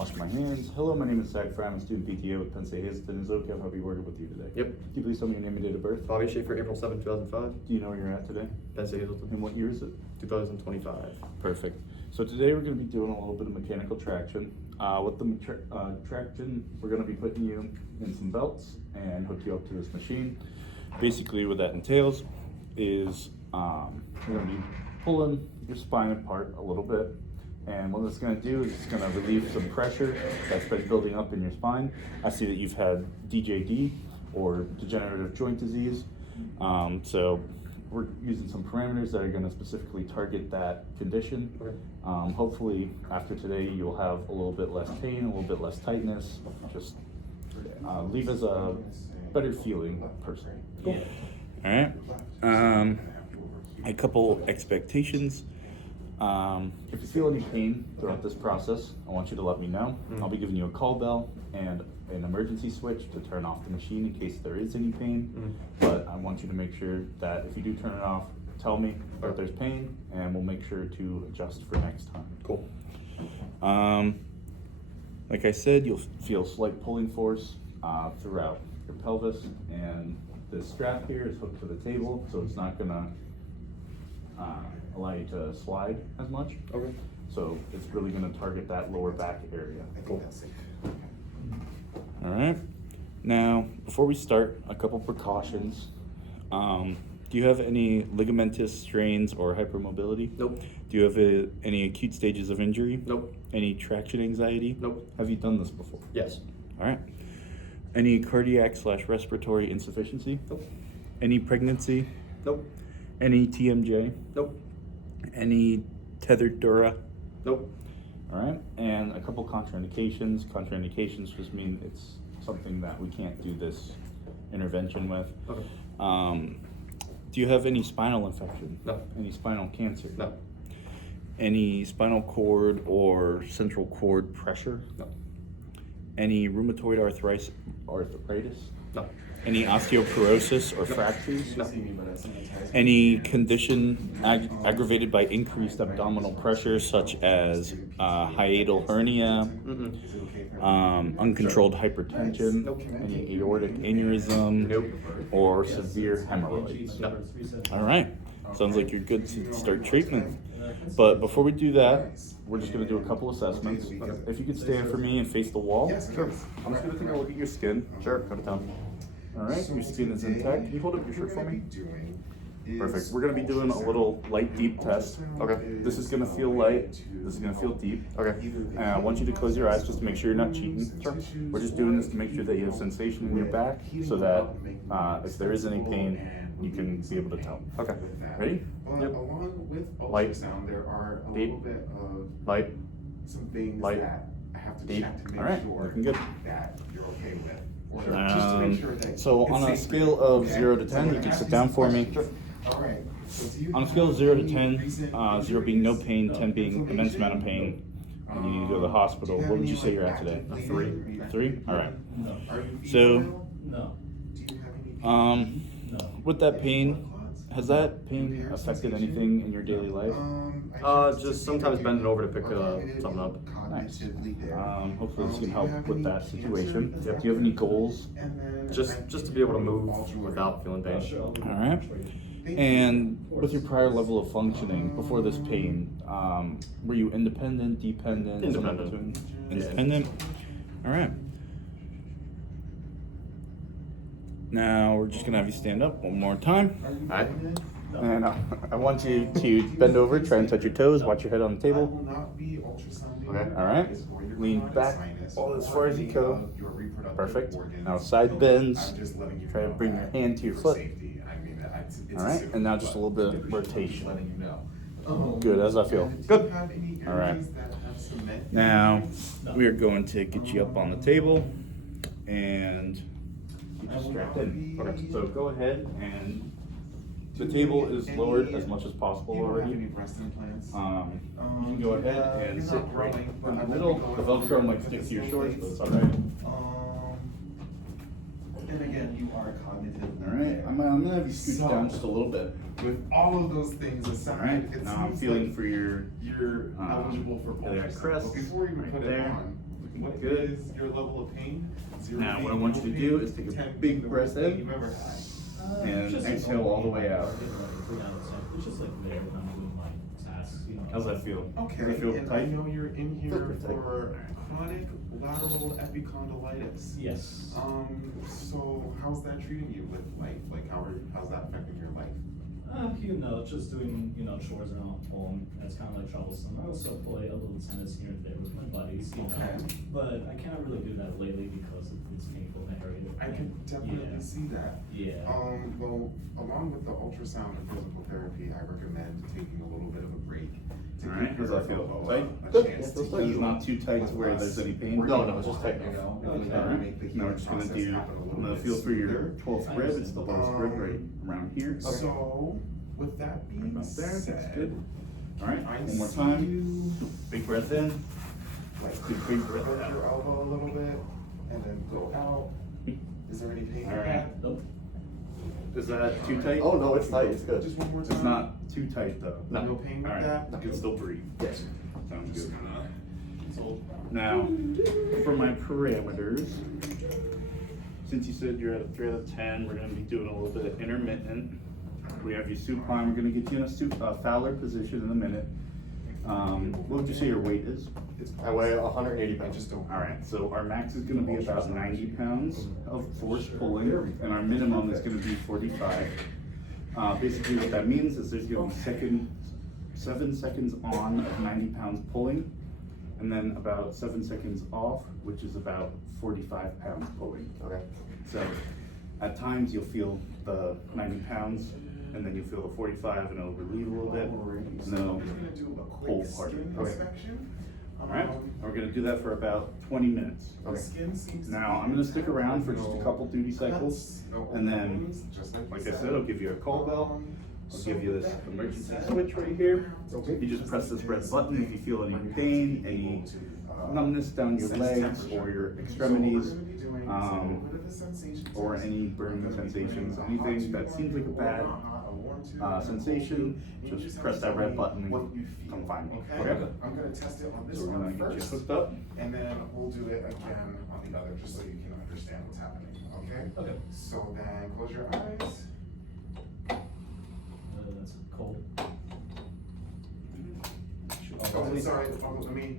Wash my hands. Hello, my name is Zach Fry. I'm a student PTA with Penn State Hazelton. Is it okay if I'll be working with you today? Yep. Can you please tell me your name and date of birth? Bobby Schaefer, April 7, 2005. Do you know where you're at today? Penn State Hazelton. And what year is it? 2025. Perfect. So today we're going to be doing a little bit of mechanical traction. With the traction, we're going to be putting you in some belts and hook you up to this machine. Basically what that entails is we're going to be pulling your spine apart a little bit. And what it's going to do is it's going to relieve some pressure that's been building up in your spine. I see that you've had DJD, or degenerative joint disease. So we're using some parameters that are going to specifically target that condition. Okay. Hopefully after today you'll have a little bit less pain, a little bit less tightness, just leave as a better feeling person. Cool. All right. A couple expectations. If you feel any pain throughout this process, I want you to let me know. I'll be giving you a call bell and an emergency switch to turn off the machine in case there is any pain. But I want you to make sure that if you do turn it off, tell me if there's pain, and we'll make sure to adjust for next time. Cool. Like I said, you'll feel slight pulling force throughout your pelvis, and the strap here is hooked to the table, so it's not gonna allow you to slide as much. Okay. So it's really going to target that lower back area. Cool. All right. Now, before we start, a couple precautions. Do you have any ligamentous strains or hypermobility? Nope. Do you have any acute stages of injury? Nope. Any traction anxiety? Nope. Have you done this before? Yes. All right. Any cardiac/respiratory insufficiency? Nope. Any pregnancy? Nope. Any TMJ? Nope. Any tethered dura? Nope. All right, and a couple contraindications. Contraindications just mean it's something that we can't do this intervention with. Okay. Do you have any spinal infection? No. Any spinal cancer? No. Any spinal cord or central cord pressure? No. Any rheumatoid arthritis? No. Any osteoporosis or fractures? No. Any condition aggravated by increased abdominal pressure, such as hiatal hernia, uncontrolled hypertension, Nope. any aortic aneurysm, Nope. or severe hemorrhoids? No. All right, sounds like you're good to start treatment. But before we do that, we're just going to do a couple assessments. If you could stand for me and face the wall. Sure. I'm just going to take a look at your skin. Sure. Go to town. All right, your skin is intact. Can you hold up your shirt for me? Perfect. We're going to be doing a little light, deep test. Okay. This is going to feel light. This is going to feel deep. Okay. And I want you to close your eyes just to make sure you're not cheating. Sure. We're just doing this to make sure that you have sensation in your back, so that if there is any pain, you can be able to tell. Okay. Ready? Yep. Along with Light. ultrasound, there are a Deep. little bit of Light. some things Light. that I have to Deep. check to All make right, sure looking good. that you're okay with. Or just to make sure that So it's on a safe for scale you, of okay? 0 to So 10, we're you gonna can ask sit you down some for me. questions. All right. So do you On a have scale of 0 to any 10, recent 0 being no injuries, pain, 10 being immense amount of pain, and you need to go to the hospital, do you have what would any, you say you're at today? active A 3? bleeding? 3? All right. Are you So, female? No. Do you have any With that pain, has that pain affected anything in your daily life? Just sometimes bending over to pick something up. Nice. Hopefully this can help with that situation. Do you have any goals? Just to be able to move without feeling pain. All right. And with your prior level of functioning before this pain, were you independent, dependent? Independent. somewhere between? Independent. All right. Now we're just gonna have you stand up one more time. All right. And I want you to bend over, try and touch your toes, watch your head on the table. Okay. All right. Lean back all as far as you go. Perfect. Now side bends. Try to bring your hand to your foot. All right. And now just a little bit of rotation. Good. How's that feel? Good. All right. Now we are going to get you up on the table and get you strapped in. Okay. So go ahead, and the table is lowered as much as possible already. You can go ahead and sit right in the middle. The Velcro might stick to your shorts, but it's all right. And again, you are cognitive. All right, I'm gonna have you scoot So- down just a little bit. With all of those things All aside, right, it now I'm seems feeling like for your you're eligible for yeah, ultrasound. crest But before you even right put there. it on, what Good. is your level of pain? 0 Now, pain, what I want you to no do pain, is take a 10 big being the breath worst pain in. you've ever had. And Just exhale like all the way out. It's just like there when I'm doing my tasks, you know. How's that feel? Okay, Does it feel and I tight? know you're in here Feels pretty tight. for chronic lateral epicondylitis. Yes. So how's that treating you with life? Like how's that affecting your life? You know, just doing, you know, chores around home, that's kind of like troublesome. I also play a little tennis here and there with my buddies, you know. Okay. But I can't really do that lately because it's painful in the area. I can definitely Yeah. see that. Yeah. Well, along with the ultrasound and physical therapy, I recommend taking a little bit of a break. To All right, give how's your that feel? elbow Tight? a Good. chance Yeah, to feels It's heal not too tight to where with there's us any pain? working No, no, it's just on tight. it, you know, Okay. we can All right, make the now we're healing just gonna process do, happen a little I'm gonna bit feel for your smoother. 12th rib, it's the lowest rib right around here. So, with that being About there, that's said, good. All right, I one more see time. you, Big breath in. like, Big breath close out. your elbow a little bit, and then go out. Is there any pain in All right. that? Nope. Is that too tight? Oh, no, it's tight, it's good. Just one more time. It's not too tight though. No pain with All right, that? you can still breathe. Yes. Sounds Just good. kinda, so, Now, for my parameters, since you said you're at a 3 out of 10, we're gonna be doing a little bit of intermittent. We have you supine, we're gonna get you in a Fowler position in a minute. What would you say your weight is? it's. I weigh 180 I pounds. just don't. All right, so our max is gonna be about 90 pounds of force pulling, and our minimum is gonna be 45. Basically what that means is there's gonna be 7 seconds on of 90 pounds pulling, and then about 7 seconds off, which is about 45 pounds pulling. Okay. So at times you'll feel the 90 pounds, and then you'll feel the 45, and it'll relieve a little bit, and So then it'll I'm just gonna do a pull quick harder. skin Okay. inspection. All right, and we're gonna do that for about 20 minutes. The skin seems to Now, be I'm gonna stick intact, around for no just a couple duty cycles, cuts, no and then, wounds, just like you I said, I'll give you a call bell. I'll so give you with this that being emergency said, switch right here. Okay. You just press this red button if you feel any pain, any numbness down your legs or your extremities, or any burning sensations, anything that seems like a bad sensation, just press that red button and come find me. Okay, I'm gonna test it on this So we're gonna one get you first, hooked up. and then we'll do it again on the other, just so you can understand what's happening, okay? Okay. So then, close your eyes. That's cold. Oh, sorry, let me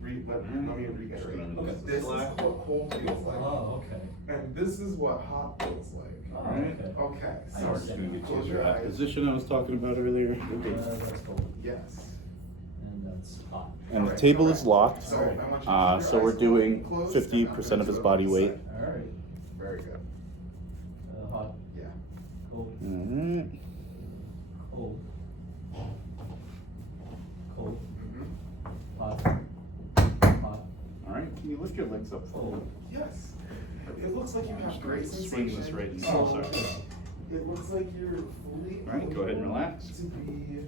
reiterate. Okay. This is what cold feels like, Oh, okay. and this is what hot feels like. Oh, Alright. okay. Okay, I so We're just gonna get you close into your that eyes. position I was talking about earlier. That's cold. Yes. And that's hot. And the Alright, table so is locked, So I want you to keep your so we're eyes doing closed, 50% and I'm of his gonna body do it weight. on this side. Alright. Very good. Hot, Yeah. cold, Alright. cold. Cold, Mhm. hot, hot, Alright, can you lift your legs up forward? cold. Yes. It looks like you have great Swing sensation. this right in. Oh, Sorry. okay. It looks like you're fully. Alright, go ahead and relax. To be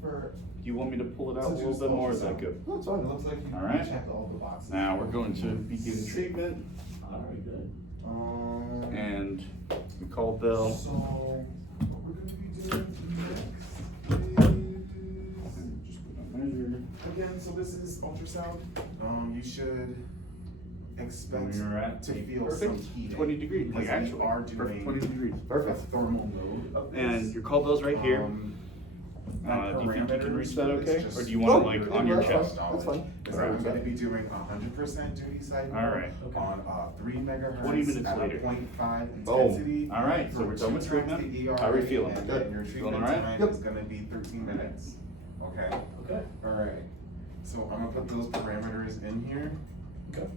for. Do you want me to pull it out a to little do bit more, or is that ultrasound. good? No, it's It fine. looks like you Alright. checked all the boxes. Now we're going to begin treatment, Alright, good. and we call Bill. So, what we're gonna be doing next Just put a measure. again, so this is ultrasound. You should expect And we're at to a feel perfect some heating. 20 degrees, like because we actually, are perfect doing 20 degrees. a Perfect. thermal node of this. And your call bell's right here. My Do you think you can parameters reach that is okay? just Or do you want it No, like yeah, on your that's fine. chest? That's fine. Is that I'm gonna be doing 100% duty cycle. Alright. On 3 megahertz. 20 minutes at later. a 0.5 Boom. intensity. Alright, so for we're done with 2 times treatment. the ERA, How are you feeling? And Good. then your Feeling treatment alright? time Yep. is gonna be 13 minutes. Okay? Okay. Alright. So I'm gonna put those parameters in here. Okay.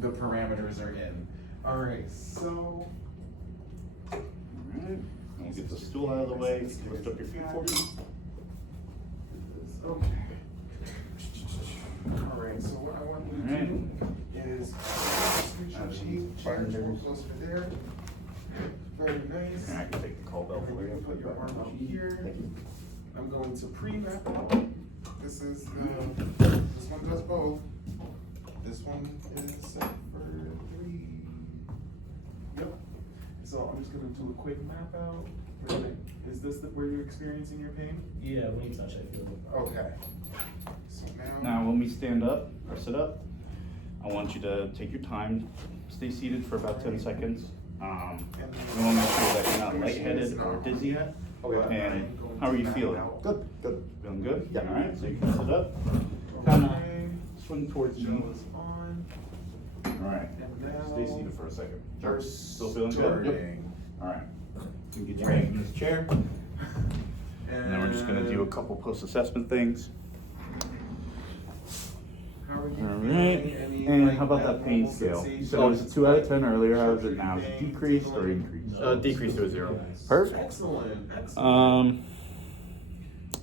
The parameters are in. Alright, so. Alright, we'll get the stool out of the way. Lift up your feet for me. Okay. Alright, so what I want you to do is switch your cheek, chair closer to there. Very nice. And I can take the call bell for you. Put your arm out here. Thank you. I'm going to pre-map out. This is this one does both. This one is set for 3. Yep. So I'm just gonna do a quick map out. Is this where you're experiencing your pain? Yeah, when you touch, I feel it. Okay. So Now, when we stand up or sit up, I want you to take your time, stay seated for about 10 seconds. We want to make sure that you're not lightheaded or dizzy. Okay. And how are you feeling? Good, good. Feeling good? Yeah. All right, so you can sit up, kind of Okay. swing towards me. Show is on. All right, And now stay seated for a second. we're Still feeling good? starting. All right, you can get your hands in this chair. And then we're just gonna do a couple post-assessment things. How are you All feeling? right, Any, and like, how about that pain abnormal scale? You sensations? said it was a 2 out of 10 earlier, how is it now? Is it decreased or increased? Decrease to a 0. Perfect. Excellent, excellent.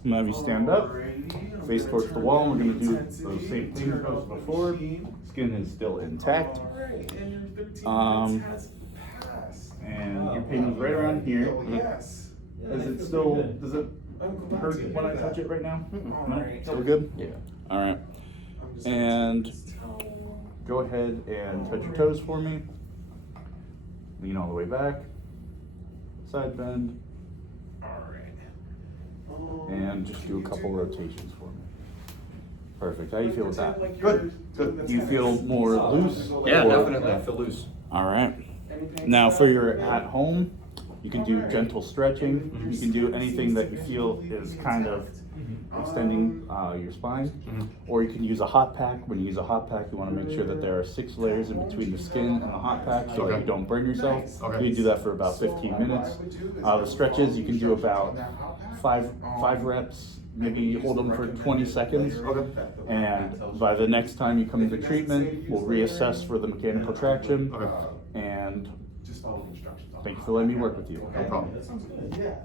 I'm gonna have you stand up, Alrighty, I'm face gonna towards the turn wall, down we're gonna the do intensity, those same things turn as off the before. machine. Skin is still intact. Alright, and your 13 Um, minutes has passed. And your pain is right around here. Oh, yes. Is it still, does it I'm glad hurt to when hear I touch that. it right now? No? Alright. So we're good? Yeah. Alright, I'm just gonna and take this towel. go ahead and touch your toes for me. Lean all the way back. Side bend. Alright. And just do a couple rotations for me. Perfect. How do you feel with that? Pretend like Good, you're good. doing Do you the feel tennis. more loose? Yeah, Or- definitely. I feel loose. Alright. Any pain Now with for that? your at home, you can do Alright. gentle stretching. You can do anything that you feel is kind of extending your spine. Or you can use a hot pack. When you use a hot pack, you want to make sure that there are 6 layers in between the skin and the hot pack so that Okay. you don't burn yourself. Okay. You do that for about 15 minutes. The stretches, you can do about 5 reps, maybe hold them for 20 seconds. Okay. And by the next time you come into treatment, we'll reassess for the mechanical traction. Okay. And Just follow the instructions. thank you for letting me work with you. No problem. That sounds good. Yeah.